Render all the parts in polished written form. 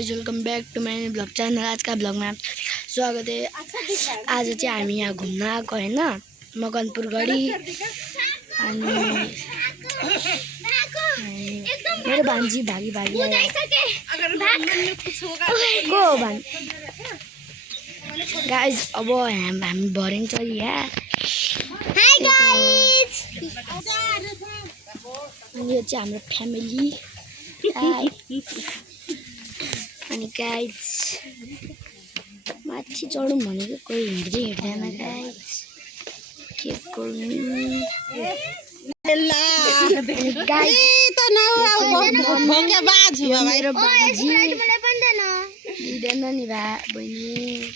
Guys, welcome back to my blog channel. आज का blog में आप स्वागत है। आज चाहिँ हामी यहाँ घुम्न आएको हैन, मकनपुर गढी। अनि मेरो भान्जी भागी भागी को हो भान गाइस। अब हामी भर्यङ छ यहाँ। हाय गाइस, अनि यो चाहिँ हाम्रो फ्यामिली। हाय अनि गाइस माथि चढौँ भनेको कोही हिँड्दै हिँड्दैन गाइस, के गर्नु। मेरो बाजी दिँदैन नि भा बहिनी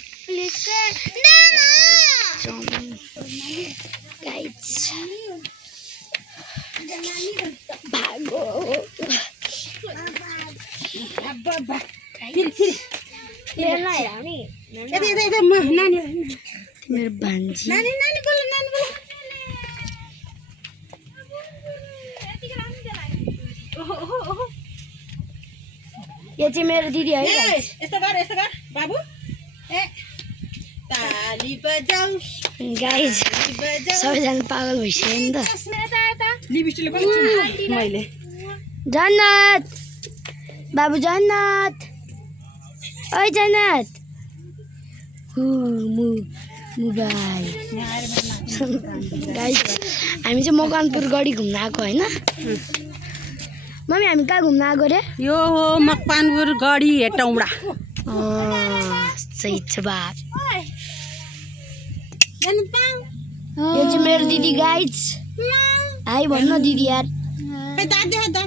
गाइस। भागो मेरो भान्जी यो चाहिँ मेरो दिदी है। यस्तो गर बाबु। ताली बजाऊ गाइस, सबैजना पागल भइसक्यो नि त। लिपस्टिकले पनि मैले जन्नत बाबु, जन्नत ओइ जन्नत मोबाइल। गाइस, हामी चाहिँ मकनपुर गढी घुम्न आएको हैन। मम्मी हामी कहाँ घुम्न आएको रे? यो हो मकनपुर गढी हेटौडा। सही छ बात। यो चाहिँ मेरो दिदी गाइस। हाय भन्न दिदी यार। खै दाद देख त।